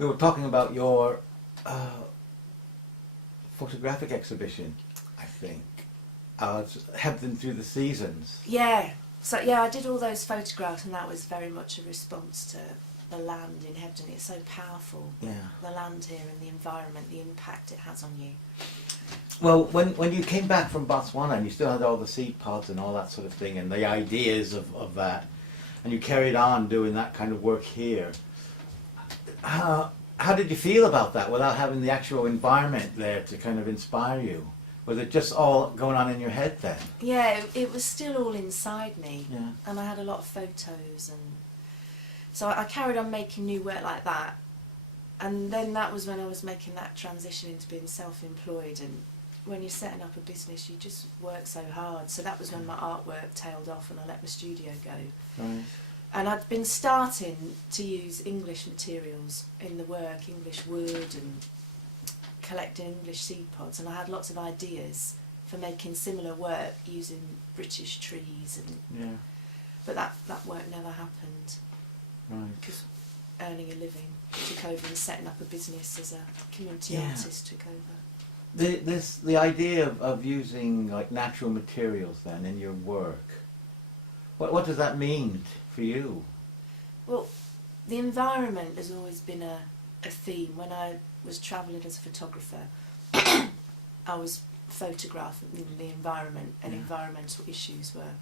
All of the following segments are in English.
We were talking about your photographic exhibition, I think. Hebden Through the Seasons. Yeah. So yeah, I did all those photographs, and that was very much a response to the land in Hebden. It's so powerful. Yeah. The land here and the environment, the impact it has on you. Well, when you came back from Botswana and you still had all the seed pods and all that sort of thing and the ideas of that, and you carried on doing that kind of work here, how did you feel about that without having the actual environment there to kind of inspire you? Was it just all going on in your head then? Yeah, it was still all inside me. Yeah. And I had a lot of photos, and so I carried on making new work like that. And then that was when I was making that transition into being self-employed, and when you're setting up a business you just work so hard. So that was when my artwork tailed off and I let my studio go. Right. And I'd been starting to use English materials in the work, English wood and collecting English seed pods, and I had lots of ideas for making similar work using British trees, and Yeah. but that work never happened. Right. Because earning a living took over, and setting up a business as a community Yeah. artist took over. The idea of using like natural materials then in your work, what does that mean for you? Well, the environment has always been a theme. When I was travelling as a photographer, I was photographing the environment, and environmental issues were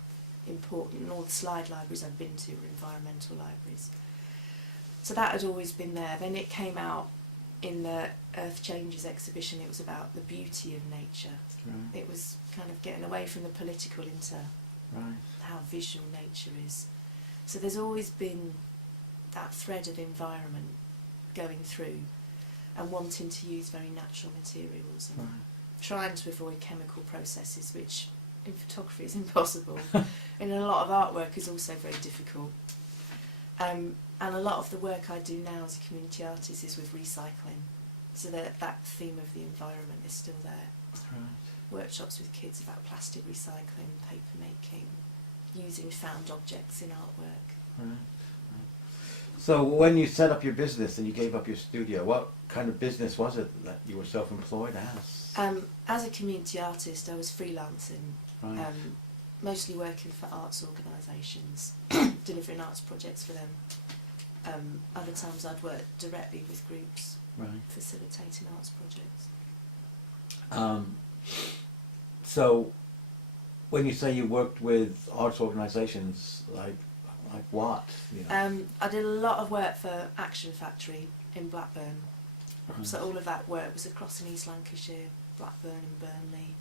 important, and all the slide libraries I've been to were environmental libraries. So that had always been there. Then it came out in the Earth Changes exhibition. It was about the beauty of nature. Right. It was kind of getting away from the political into Right. how visual nature is. So there's always been that thread of environment going through, and wanting to use very natural materials, and Right. trying to avoid chemical processes, which in photography is impossible. And a lot of artwork is also very difficult. And a lot of the work I do now as a community artist is with recycling, so that theme of the environment is still there. Right. Workshops with kids about plastic recycling, paper making, using found objects in artwork. Right. So when you set up your business and you gave up your studio, what kind of business was it that you were self-employed as? As a community artist, I was freelancing, Right. mostly working for arts organisations, delivering arts projects for them. Other times I'd work directly with groups, Right. facilitating arts projects. So when you say you worked with arts organisations, like what? You know? I did a lot of work for Action Factory in Blackburn. Right. So all of that work was across in East Lancashire, Blackburn and Burnley.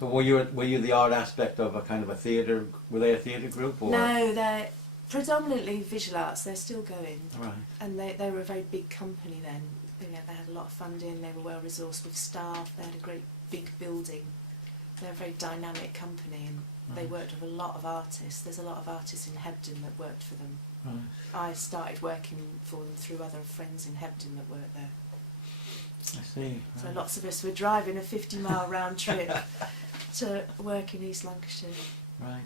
So were you the art aspect of a kind of a theatre? Were they a theatre group? Or? No, they're predominantly visual arts. They're still going, Right. and they were a very big company then. You know, they had a lot of funding. They were well resourced with staff. They had a great big building. They're a very dynamic company, and they Right. worked with a lot of artists. There's a lot of artists in Hebden that worked for them. Right. I started working for them through other friends in Hebden that worked there. I see. So Right. lots of us were driving a 50-mile round trip to work in East Lancashire. Right.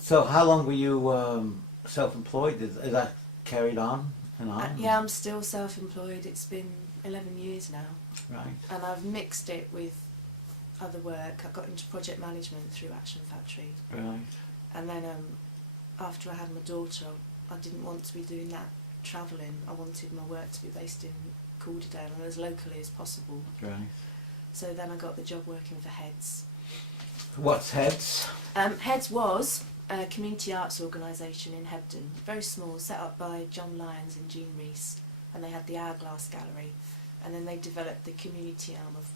So how long were you self-employed? Is that carried on and on? Yeah, I'm still self-employed. It's been 11 years now, Right. and I've mixed it with other work. I got into project management through Action Factory, Right. and then after I had my daughter, I didn't want to be doing that travelling. I wanted my work to be based in Calderdale and as locally as possible. Right. So then I got the job working for Heads. What's Heads? Heads was a community arts organisation in Hebden, very small, set up by John Lyons and Jean Rees, and they had the Hourglass Gallery, and then they developed the community arm of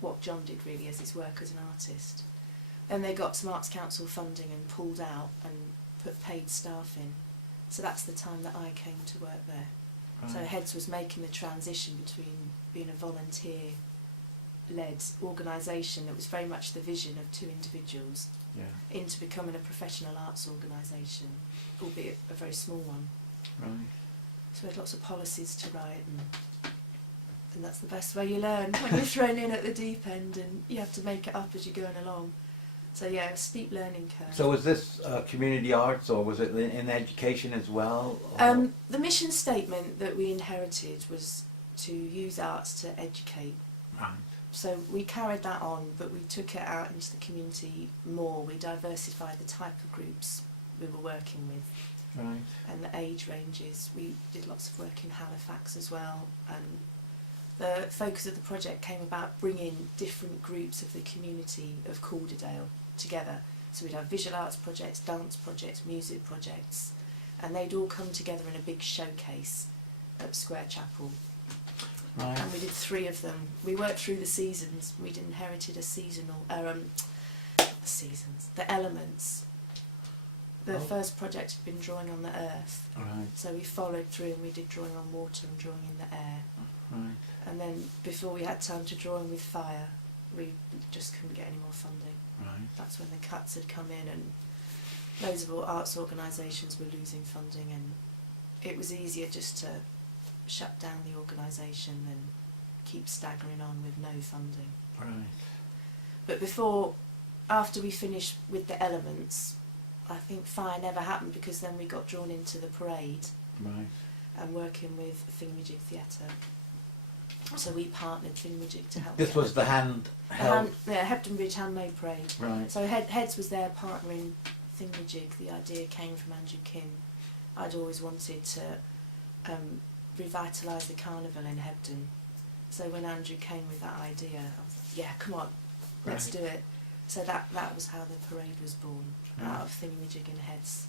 what John did really as his work as an artist. Then they got some Arts Council funding and pulled out and put paid staff in. So that's the time that I came to work there. Right. So Heads was making the transition between being a volunteer-led organisation that was very much the vision of two individuals Yeah. into becoming a professional arts organisation, albeit a very small one. Right. So we had lots of policies to write, and that's the best way you learn, when you're thrown in at the deep end and you have to make it up as you're going along. So yeah, a steep learning curve. So was this community arts, or was it in education as well? Or? The mission statement that we inherited was to use arts to educate. Right. So we carried that on, but we took it out into the community more. We diversified the type of groups we were working with. Right. And the age ranges. We did lots of work in Halifax as well, and the focus of the project came about bringing different groups of the community of Calderdale together. So we'd have visual arts projects, dance projects, music projects, and they'd all come together in a big showcase at Square Chapel. Right. And we did 3 of them. We worked through the seasons. We'd inherited a seasonal, the elements. The first project had been drawing on the earth, Right. so we followed through and we did drawing on water and drawing in the air. Right. And then before we had time to drawing with fire, we just couldn't get any more funding. Right. That's when the cuts had come in and loads of arts organisations were losing funding, and it was easier just to shut down the organisation than keep staggering on with no funding. Right. But after we finished with the elements, I think fire never happened, because then we got drawn into the parade Right. and working with Thingamajig Theatre. So we partnered Thingamajig to help. This was the handheld. Hebden Bridge Handmade Parade. Right. So Heads was there partnering Thingamajig. The idea came from Andrew Kim. I'd always wanted to revitalise the carnival in Hebden. So when Andrew came with that idea, I was like, yeah, come on, let's do it. So that was how the parade was born, out of Thingamajig and Heads.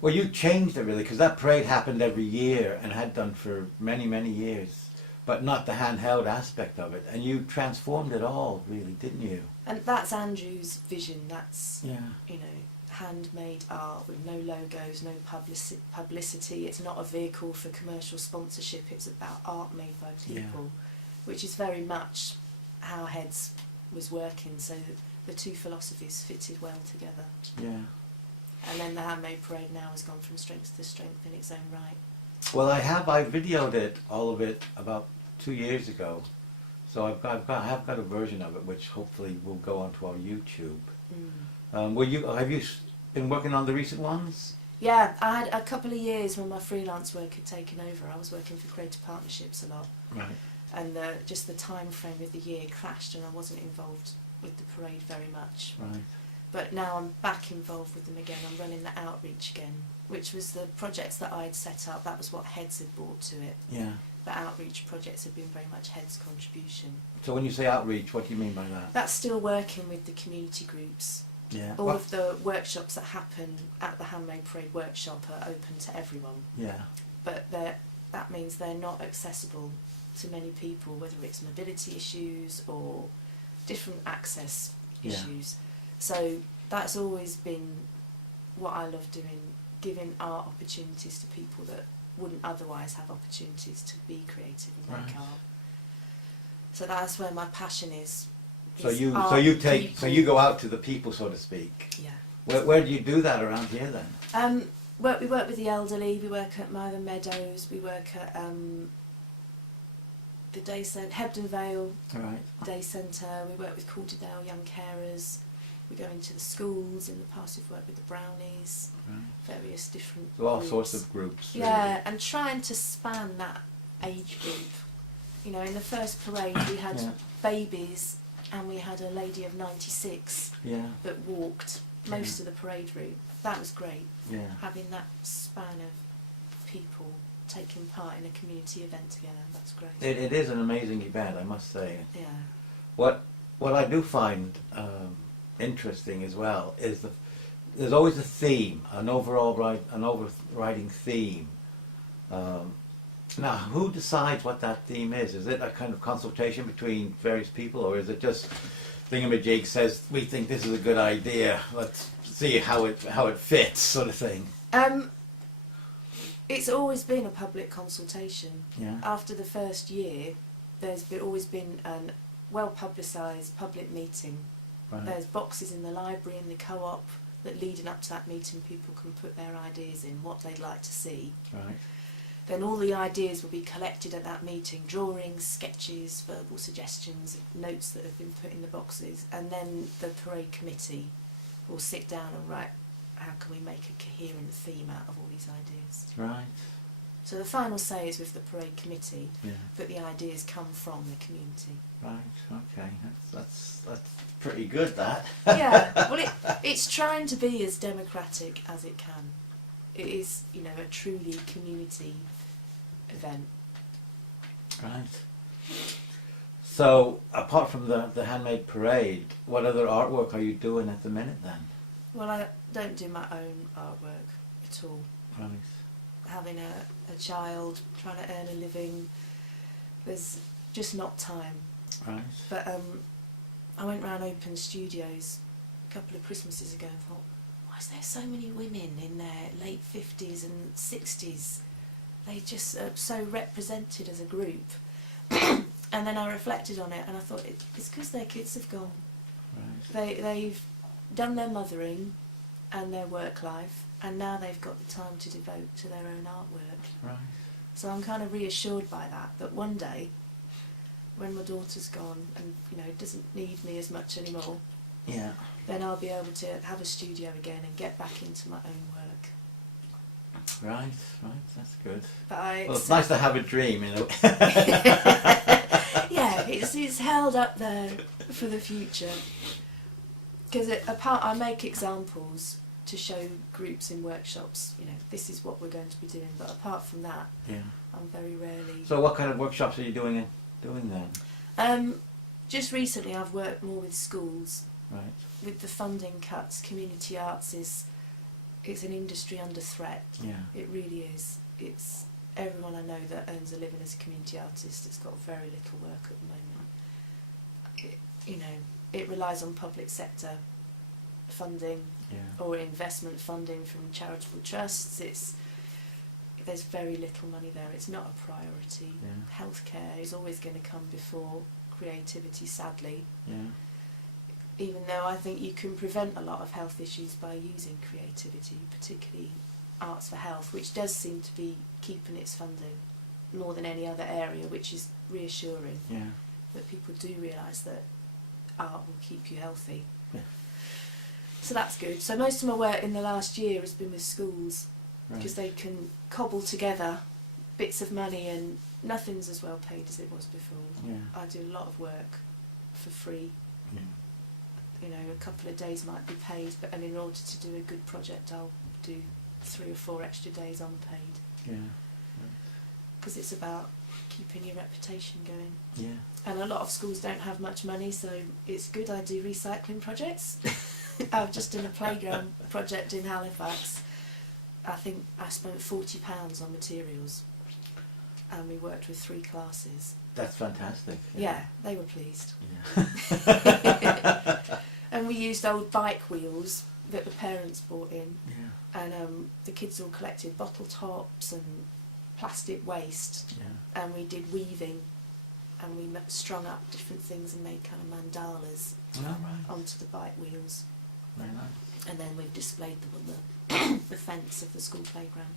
Well, you changed it really, because that parade happened every year and had done for many, many years, but not the handheld aspect of it. And you transformed it all, really, didn't you? And that's Andrew's vision. That's, Yeah. you know, handmade art with no logos, no publicity. It's not a vehicle for commercial sponsorship. It's about art made by people, which is very much how Heads was working. So the 2 philosophies fitted well together. Yeah. And then the Handmade Parade now has gone from strength to strength in its own right. Well, I videoed it, all of it, about 2 years ago. So I have got a version of it, which hopefully will go onto our YouTube. Have you been working on the recent ones? Yeah, I had a couple of years when my freelance work had taken over. I was working for creative partnerships a lot. Right. And just the time frame of the year clashed, and I wasn't involved with the parade very much. Right. But now I'm back involved with them again. I'm running the outreach again, which was the projects that I'd set up. That was what Heads had brought to it. Yeah. The outreach projects have been very much Heads' contribution. So when you say outreach, what do you mean by that? That's still working with the community groups. Yeah. All of the workshops that happen at the Handmade Parade workshop are open to everyone. Yeah. But that means they're not accessible to many people, whether it's mobility issues or different access issues. So that's always been what I love doing, giving art opportunities to people that wouldn't otherwise have opportunities to be creative and make art. So that's where my passion is. So you go out to the people, so to speak. Yeah. Where do you do that around here then? We work with the elderly. We work at Myther Meadows. We work at the day centre, Hebden Vale Day Centre. We work with Calderdale Young Carers. We go into the schools. In the past, we've worked with the Brownies, various different So all groups. sorts of groups. Yeah, really. and trying to span that age group. You know, in the first parade, we had babies, and we had a lady of 96 that walked most of the parade route. That was great. Yeah. Having that span of people taking part in a community event together, that's great. It is an amazing event, I must say. Yeah. What I do find interesting as well is there's always a theme, an overriding theme. Now, who decides what that theme is? Is it a kind of consultation between various people, or is it just Thingamajig says, we think this is a good idea, let's see how it fits, sort of thing? It's always been a public consultation. Yeah. After the first year, there's always been a well-publicised public meeting. Right. There's boxes in the library and the co-op that leading up to that meeting people can put their ideas in, what they'd like to see. Right. Then all the ideas will be collected at that meeting, drawings, sketches, verbal suggestions, notes that have been put in the boxes, and then the parade committee will sit down and write, how can we make a coherent theme out of all these ideas? Right. So the final say is with the parade committee, Yeah. but the ideas come from the community. Right. Okay. That's pretty good. That. Yeah, well, it's trying to be as democratic as it can. It is, you know, a truly community event. Right. So, apart from the handmade parade, what other artwork are you doing at the minute then? Well, I don't do my own artwork at all. Right. Having a child, trying to earn a living, there's just not time. Right. But I went round Open Studios a couple of Christmases ago and thought, why is there so many women in their late 50s and 60s? They just are so represented as a group. And then I reflected on it and I thought, it's because their kids have gone. Right. They've done their mothering and their work life, and now they've got the time to devote to their own artwork. Right. So I'm kind of reassured by that one day, when my daughter's gone and, you know, doesn't need me as much anymore, Yeah. then I'll be able to have a studio again and get back into my own work. Right. Right. That's good. But Well, it's nice to have a dream, you know. yeah, it's held up there for the future. Because I make examples to show groups in workshops, you know, this is what we're going to be doing. But apart from that, Yeah. I'm very rarely. So, what kind of workshops are you doing then? Just recently, I've worked more with schools. Right. With the funding cuts, community arts it's an industry under threat. Yeah. It really is. It's everyone I know that earns a living as a community artist has got very little work at the moment. You know, it relies on public sector funding Yeah. or investment funding from charitable trusts. There's very little money there. It's not a priority. Yeah. Healthcare is always going to come before creativity, sadly. Yeah. Even though I think you can prevent a lot of health issues by using creativity, particularly Arts for Health, which does seem to be keeping its funding more than any other area, which is reassuring. Yeah. That people do realise that art will keep you healthy. Yeah. So that's good. So most of my work in the last year has been with schools, because Right. they can cobble together bits of money and nothing's as well paid as it was before. Yeah. I do a lot of work for free. Yeah. You know, a couple of days might be paid, and in order to do a good project I'll do 3 or 4 extra days unpaid, Yeah. because it's about keeping your reputation going. Yeah. And a lot of schools don't have much money, so it's good I do recycling projects. I've just done a playground project in Halifax. I think I spent £40 on materials, and we worked with 3 classes. That's fantastic. Yeah, they were pleased. Yeah. And we used old bike wheels that the parents brought in, Yeah. and the kids all collected bottle tops and plastic waste, Yeah. and we did weaving, and we strung up different things and made kind of mandalas All right. onto the bike wheels, Very nice. and then we've displayed them on the fence of the school playground.